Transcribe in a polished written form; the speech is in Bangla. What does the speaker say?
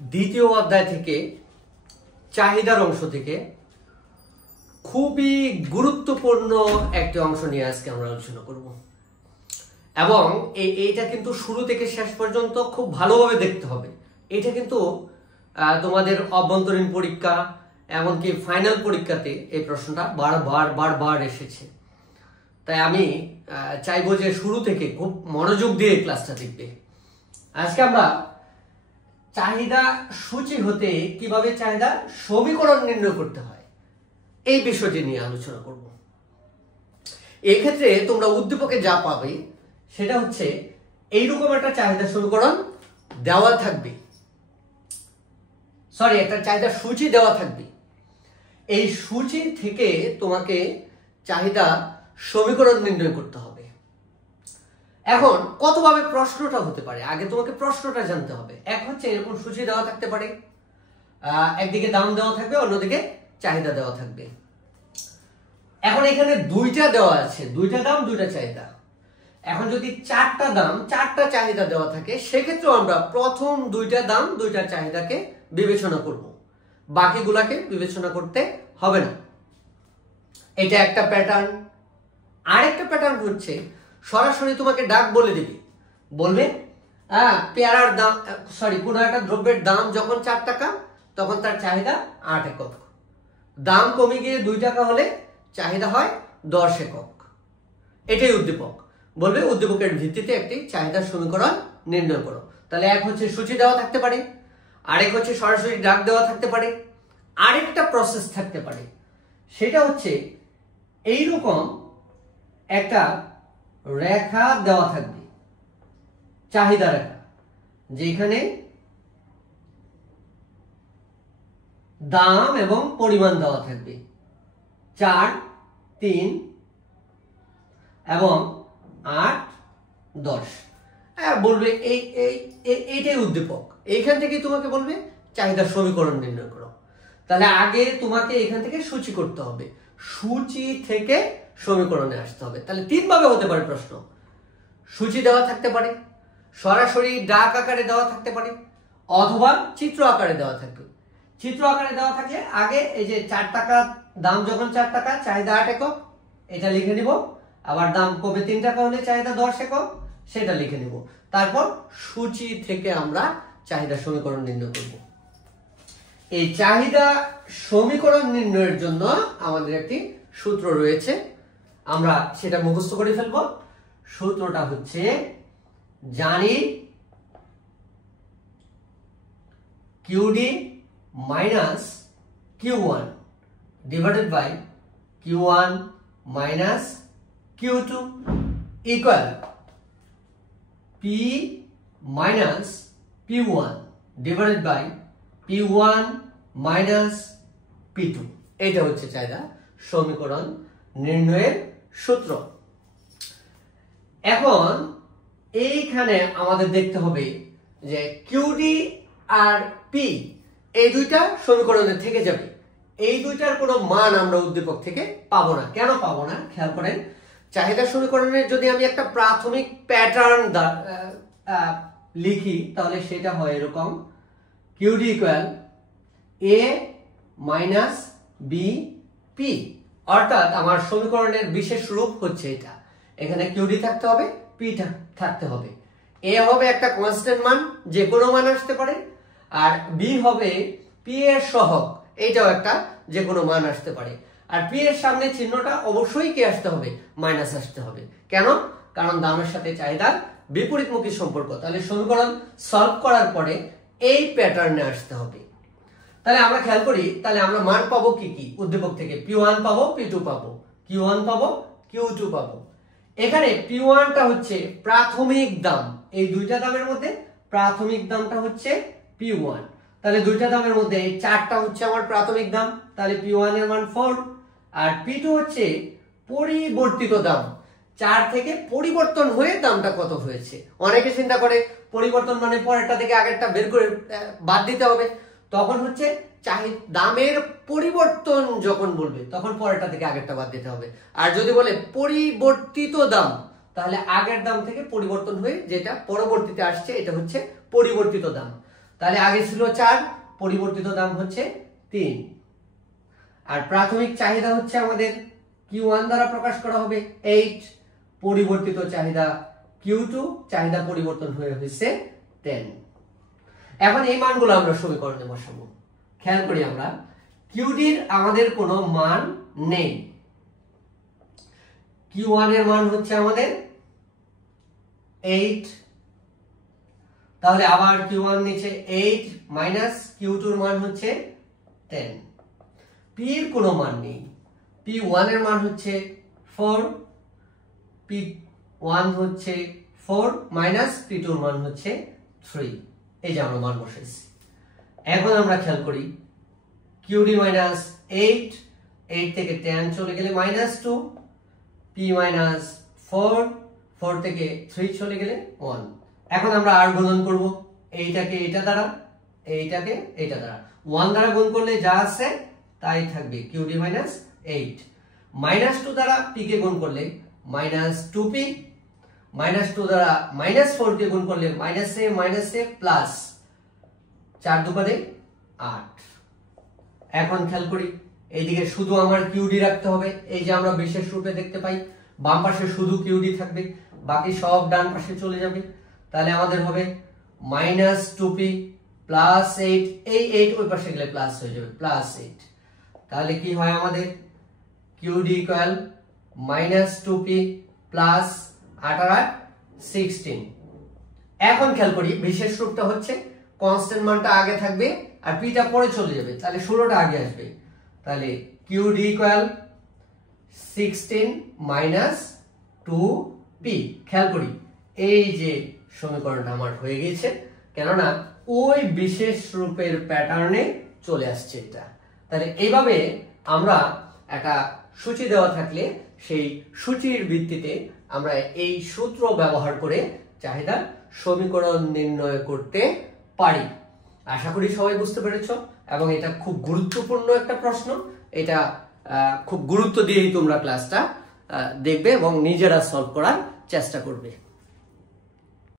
দ্বিতীয় অধ্যায় থেকে চাহিদার অংশ থেকে খুবই গুরুত্বপূর্ণ একটি অংশ নিয়ে আজকে আমরা আলোচনা করব এবং এইটা কিন্তু শুরু থেকে শেষ পর্যন্ত খুব ভালোভাবে দেখতে হবে। এটা কিন্তু তোমাদের অভ্যন্তরীণ পরীক্ষা এমনকি ফাইনাল পরীক্ষাতে এই প্রশ্নটা বারবার এসেছে। তাই আমি চাইবো যে শুরু থেকে খুব মনোযোগ দিয়ে ক্লাসটা দেখবে। আজকে আমরা চাহিদা সূচি হতে কিভাবে চাহিদা সমীকরণ নির্ণয় করতে হয় এই বিষয়টি নিয়ে আলোচনা করব। এই ক্ষেত্রে তোমরা উদ্দীপকে যা পাবে সেটা হচ্ছে এইরকম একটা চাহিদা সমীকরণ দেওয়া থাকবে, একটা চাহিদা সূচি দেওয়া থাকবে। এই সূচি থেকে তোমাকে চাহিদা সমীকরণ নির্ণয় করতে হবে। এখন কতভাবে প্রশ্নটা হতে পারে, আগে তোমাকে প্রশ্নটা জানতে হবে। এক হচ্ছে এরকম সূচি দেওয়া থাকতে পারে, একদিকে দাম দেওয়া থাকবে, অন্যদিকে চাহিদা দেওয়া থাকবে। এখন এখানে দুইটা দেওয়া আছে, দুইটা দাম দুইটা চাহিদা। এখন যদি চারটা দাম চারটা চাহিদা দেওয়া থাকে সেক্ষেত্রে আমরা প্রথম দুইটা দাম দুইটা চাহিদাকে বিবেচনা করব, বাকিগুলাকে বিবেচনা করতে হবে না। এটা একটা প্যাটার্ন। আরেকটা প্যাটার্ন হচ্ছে সরাসরি তোমাকে ডাক বলে দিবে, বলবে পেয়ারার দাম কোনো একটা দ্রব্যের দাম যখন 4 টাকা তখন তার চাহিদা 8 একক। দাম কমে গিয়ে 2 টাকা হলে চাহিদা হয় 10 একক। এটাই উদ্দীপক। বলবে উদ্দীপকের ভিত্তিতে একটি চাহিদা সমীকরণ নির্ণয় করো। তাহলে এক হচ্ছে সূচি দেওয়া থাকতে পারে, আরেক হচ্ছে সরাসরি ডাক দেওয়া থাকতে পারে, আরেকটা প্রসেস থাকতে পারে। সেটা হচ্ছে এইরকম একটা রেখা দেওয়া থাকবে, চাহিদা রেখা, যেখানে দাম এবং পরিমাণ দেওয়া থাকবে 4, 3 এবং 8, 10। বলবে এইটাই উদ্দীপক। এইখান থেকে তোমাকে বলবে চাহিদা সমীকরণ নির্ণয় করো। তাহলে আগে তোমাকে এখান থেকে সূচি করতে হবে, সূচি থেকে সমীকরণে আসতে হবে। তাহলে 3 ভাবে হতে পারে প্রশ্ন। সূচি দেওয়া থাকতে পারে, সরাসরি ডাক আকারে দেওয়া থাকতে পারে, অথবা চিত্র আকারে দেওয়া থাকবে। চিত্র আকারে দেওয়া থাকলে আগে এই যে 4 টাকা দাম যখন 4 টাকা চাহিদা 8 একক এটা লিখে নিব, আবার দাম কমে 3 টাকা হলে চাহিদা 10 একক সেটা লিখে নিব। তারপর সূচি থেকে আমরা চাহিদা সমীকরণ নির্ণয় করব। এই চাহিদা সমীকরণ নির্ণয়ের জন্য আমাদের একটি সূত্র রয়েছে, আমরা সেটা মুখস্থ করে ফেলবো। সূত্রটা হচ্ছে জানি Q D minus Q one divided by Q one minus Q two equal P minus P one divided by P one minus P two. এটা হচ্ছে চাহিদা সমীকরণ নির্ণয়ের সূত্র। এখন এইখানে আমাদের দেখতে হবে যে কিউডি আর পি এই দুইটা সমীকরণে থেকে যাবে। এই দুইটার কোনো মান আমরা উদ্দীপক থেকে পাবো না। কেন পাবো না খেয়াল করেন। চাহিদা সমীকরণের যদি আমি একটা প্রাথমিক প্যাটার্ন লিখি তাহলে সেটা হয় এরকম, কিউডি ইকুয়াল এ মাইনাস বি পি। অর্থাৎ আমার সমীকরণের বিশেষ রূপ হচ্ছে এটা। এখানে কিউডি থাকতে হবে, পি থাকতে হবে। এ হবে একটা কনস্ট্যান্ট মান, যে কোনো মান আসতে পারে, আর বি হবে পি এর সহগ, এটাও একটা যে কোনো মান আসতে পারে। আর পি এর সামনে চিহ্নটা অবশ্যই কি আসতে হবে, মাইনাস আসতে হবে। কেন? কারণ দামের সাথে চাহিদার বিপরীতমুখী সম্পর্ক। তাহলে সমীকরণ সলভ করার পরে এই প্যাটার্নে আসতে হবে। তাহলে আমরা খেয়াল করি, তাহলে আমরা মান পাবো কি কি উদ্দীপক থেকে? পি1 পাবো, পি2 পাবো, কিউ1 পাবো, কিউ2 পাবো। এখানে পি1টা হচ্ছে প্রাথমিক দাম, এই দুইটা দামের মধ্যে প্রাথমিক দামটা হচ্ছে পি1। তাহলে দুইটা দামের মধ্যে এই 4টা হচ্ছে আমার প্রাথমিক দাম, তাহলে পি1 এর মান 4। আর পি2 হচ্ছে পরিবর্তিত দাম, 4 থেকে পরিবর্তন হয়ে দামটা কত হয়েছে। অনেকে চিন্তা করে পরিবর্তন মানে পরেরটা থেকে আগেরটা বের করে বাদ দিতে হবে। তখন হচ্ছে দামের পরিবর্তন যখন বলবে তখন পরেরটা থেকে আগেরটা বাদ দিতে হবে। আর যদি বলে পরিবর্তিত দাম তাহলে আগের দাম থেকে পরিবর্তন হয়ে যেটা পরবর্তীতে আসছে এটা হচ্ছে পরিবর্তিত দাম। তাহলে আগে ছিল 4, পরিবর্তিত দাম হচ্ছে 3। আর প্রাথমিক চাহিদা হচ্ছে আমাদের Q1 দ্বারা প্রকাশ করা হবে 8, পরিবর্তিত চাহিদা Q2, চাহিদা পরিবর্তন হয়ে হয়েছে 10। এখন এই মানগুলো আমরা সমীকরণে বসাবো। খেয়াল করি আমরা QD এর আমাদের কোনো মান নেই। Q1 এর মান হচ্ছে আমাদের 8, তাহলে আবার Q1 নিচে 8 মাইনাস Q2 এর মান হচ্ছে 10। P এর কোনো মান নেই। P1 এর মান হচ্ছে 4, P1 হচ্ছে 4 মাইনাস P2 এর মান হচ্ছে 3। এই যে আমরা মান বসাইছি। এখন আমরা খেয়াল করি QD মাইনাস 8, 8 থেকে 10 চলে গেলে মাইনাস 2, P মাইনাস 4, 4 থেকে 3 চলে গেলে 1। এখন আমরা আর গুণন করব, এইটাকে এটা দ্বারা, এইটাকে এটা দ্বারা। 1 দ্বারা গুণ করলে যা আছে তাই থাকবে, QD মাইনাস 8। মাইনাস 2 দ্বারা P কে গুণ করলে মাইনাস 2P, মাইনাস 2 দ্বারা মাইনাস 4 কে গুণ করলে মাইনাস এ প্লাস 4 দুপারে 8। এখন খেয়াল করি এইদিকে শুধু আমার QD রাখতে হবে। এই যে আমরা বিশেষ রূপে দেখতে পাই বাম পাশে শুধু QD থাকবে, বাকি সব ডান পাশে চলে যাবে। তাহলে আমাদের হবে মাইনাস 2P প্লাস 8, এই 8 ওই পাশে গেলে প্লাস হয়ে যাবে, প্লাস 8। তাহলে কি হয় আমাদের QD equal minus 2P plus 8 আর 16। এখন খেয়াল করি বিশেষ রূপটা হচ্ছে কনস্ট্যান্ট মানটা আগে থাকবে আর Pটা পরে চলে যাবে, তাহলে 16টা আগে আসবে। তাহলে QD ইকুয়াল 16 মাইনাস 2P। খেয়াল করি এই যে সমীকরণটা আমার হয়ে গেছে, কেননা ওই বিশেষ রূপের প্যাটার্নে চলে আসছে এটা। তাহলে এইভাবে আমরা একটা সূচি দেওয়া থাকলে সেই সূচির ভিত্তিতে আমরা এই সূত্র ব্যবহার করে চাহিদা সমীকরণ নির্ণয় করতে পারি। আশা করি সবাই বুঝতে পেরেছ, এবং এটা খুব গুরুত্বপূর্ণ একটা প্রশ্ন। এটা খুব গুরুত্ব দিয়েই তোমরা ক্লাসটা দেখবে এবং নিজেরা সলভ করার চেষ্টা করবে।